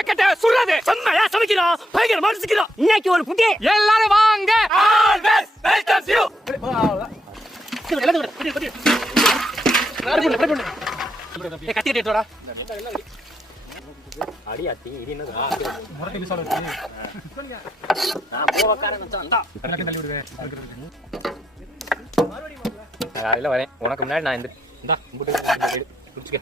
வெக்கட்ட சுடுறது செம்மையா சமைக்கிறோம் பயங்கரமா ரசிக்கிறோம் இன்னைக்கு ஒரு புட்டி எல்லாரும் வாங்க ஆல்வேஸ் வெல்கம் யூ கத்திட்டோடா அடியாத்தி இது என்னது முரட்டை மிஸ்ஸால இருக்கு நான் போவக்காரன் வந்தான் கணக்கு தள்ளி விடுவே இல்ல வரேன் உனக்கு முன்னாடி நான் இந்த இந்தா குடிச்சுக்க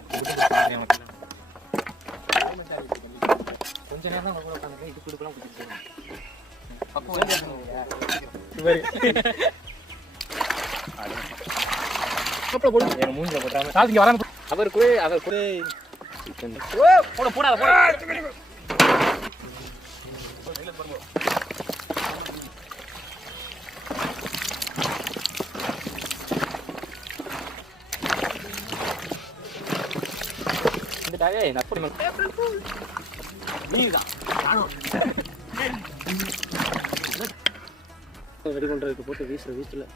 கொஞ்ச நேரம் கூட உட்கார்ந்து இது குடுக்கலாம் குடிச்சிருக்கேன் கப்பல போடு என் மூஞ்சில போட்டாம சாதிங்க வராம அவர் கூட போட போடாத போட வந்துட்டாவே நப்படி நீதான் ரெடி பண்றதுக்கு போட்டு வீசுல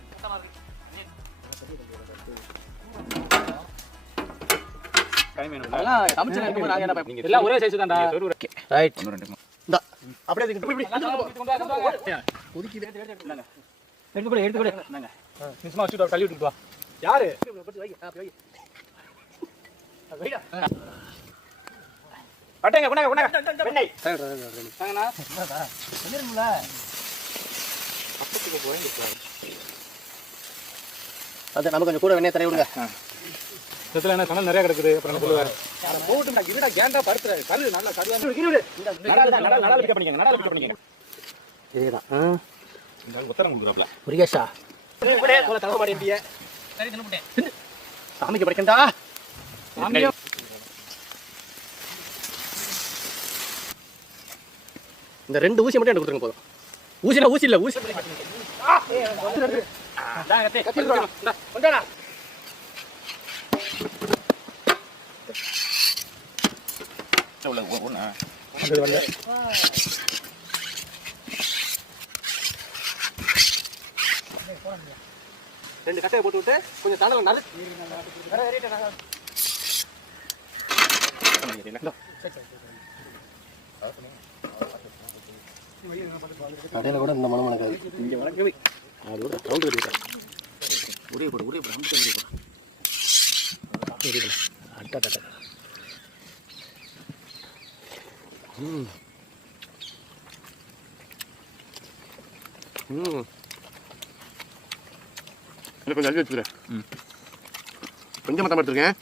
எல்லாம் ஒரே சைஸ் தான்டா ரைட் இந்த அப்படியே எடுத்து கொடு நிஸ்மா வச்சுட்டு தள்ளி விட்டுட்டு வா யாரு அட்டங்க கொண்டாங்க வெண்ணெய் வாங்கண்ணா வந்துருங்களா அப்பத்துக்கு போய் அது நமக்கு கொஞ்சம் கூட வெண்ணெய் தர விடுங்க இதுல என்ன சணல் நிறைய கிடக்குது அப்புறம் என்ன சொல்லுவாரு போட்டு நான் இருடா கேண்டா படுத்துற கல்லு நல்லா நல்லா பிக்கப் பண்ணிக்கங்க இதேதான் இந்த உத்தரம் கொடுக்குறாப்ல முருகேஷா போல தர மாட்டேன்டியே சரி தின்னு சாமிக்கு படைக்கண்டா சாமியா இந்த ரெண்டு ஊசி மட்டும் எனக்கு கொடுத்துருங்க போதும் ஊசினா ஊசி இல்ல ஊசி ரெண்டு கட்டையை போட்டு விட்டு கொஞ்சம் தடவை நல்ல கடையில் கூட இந்த மனம் மணக்காது இங்கே வளர்க்கவே அதோட சவுண்டு கட்டிவிட்டேன் ஒரே போடு அட்டா தட்டா கொஞ்சம் அள்ளி வச்சுக்கிறேன் கொஞ்சமாக தான் எடுத்துருக்கேன்